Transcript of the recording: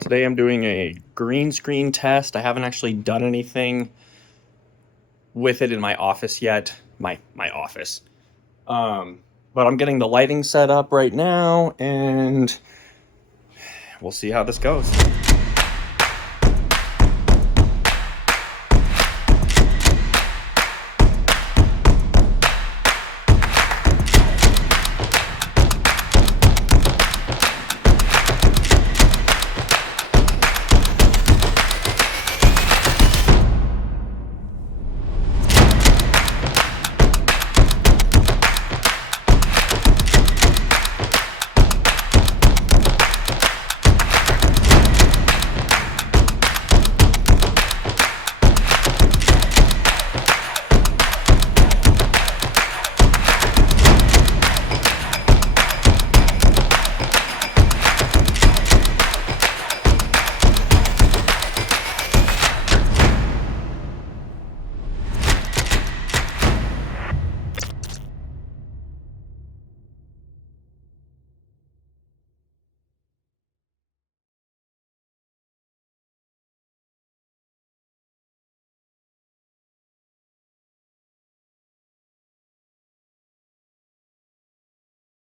Today I'm doing a green screen test. I haven't actually done anything with it in my office yet. My office. But I'm getting the lighting set up right now, and we'll see how this goes.